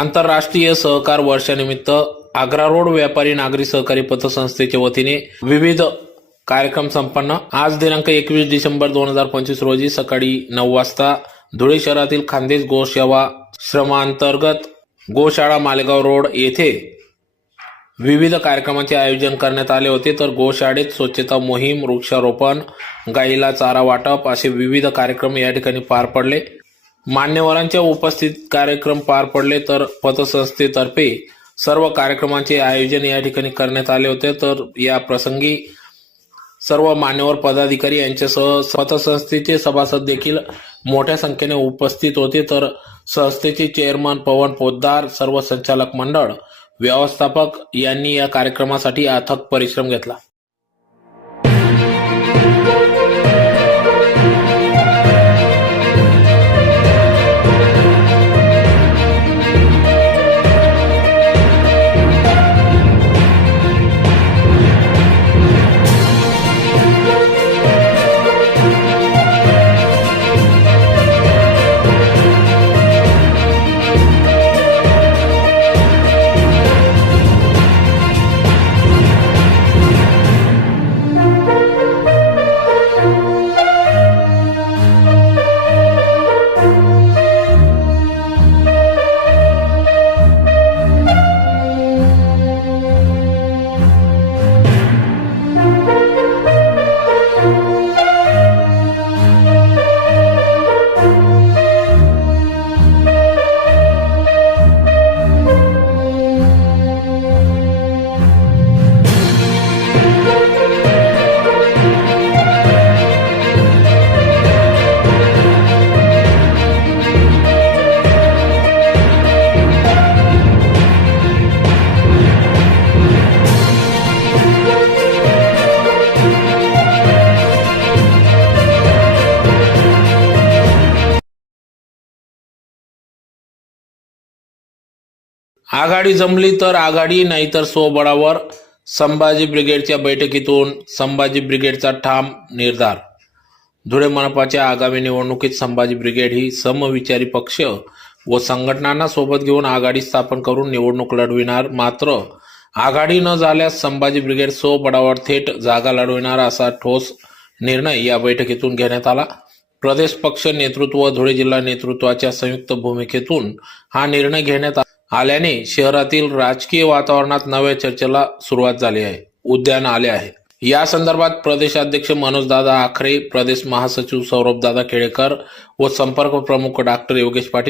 आंतरराष्ट्रीय सहकार वर्षानिमित्त आग्रा रोड व्यापारी नागरी सहकारी पतसंस्थेच्या वतीने विविध कार्यक्रम संपन्न। आज दिनांक 21 डिसेंबर 2025 रोजी सकाळी 9 वाजता धुळे शहरातील खानदेश गोसेवा श्रमांतर्गत गोशाळा मालेगाव रोड येथे विविध कार्यक्रमांचे आयोजन करण्यात आले होते। तर गोशाळेत स्वच्छता मोहीम, वृक्षारोपण, गाईला चारा वाटप असे विविध कार्यक्रम या ठिकाणी पार पडले। मान्यवरांच्या उपस्थित कार्यक्रम पार पडले। तर पतसंस्थेतर्फे सर्व कार्यक्रमांचे आयोजन या ठिकाणी करण्यात आले होते। तर या प्रसंगी सर्व मान्यवर पदाधिकारी यांच्यासह पतसंस्थेचे सभासद देखील मोठ्या संख्येने उपस्थित होते। तर संस्थेचे चेअरमन पवन पोद्दार, सर्व संचालक मंडळ, व्यवस्थापक यांनी या कार्यक्रमासाठी अथक परिश्रम घेतला। आघाडी जमली तर आघाडी, नाहीतर स्वबळावर। संभाजी ब्रिगेडच्या बैठकीतून संभाजी ब्रिगेडचा ठाम निर्धार। धुळे मनपाच्या आगामी निवडणुकीत संभाजी ब्रिगेड ही समविचारी पक्ष व संघटनांना सोबत घेऊन आघाडी स्थापन करून निवडणूक लढविणार। मात्र आघाडी न झाल्यास संभाजी ब्रिगेड स्वबळावर थेट जागा लढविणार असा ठोस निर्णय या बैठकीतून घेण्यात आला। प्रदेश पक्ष नेतृत्व व धुळे जिल्हा नेतृत्वाच्या संयुक्त भूमिकेतून हा निर्णय घेण्यात आल्याने शहरातील राजकीय वातावरणात नव्या चर्चेला सुरुवात झाली आहे, उद्यान आले आहे। या संदर्भात प्रदेशाध्यक्ष मनोजदादा आखरे, प्रदेश महासचिव सौरभदादा केळेकर व संपर्क प्रमुख डॉक्टर योगेश पाटील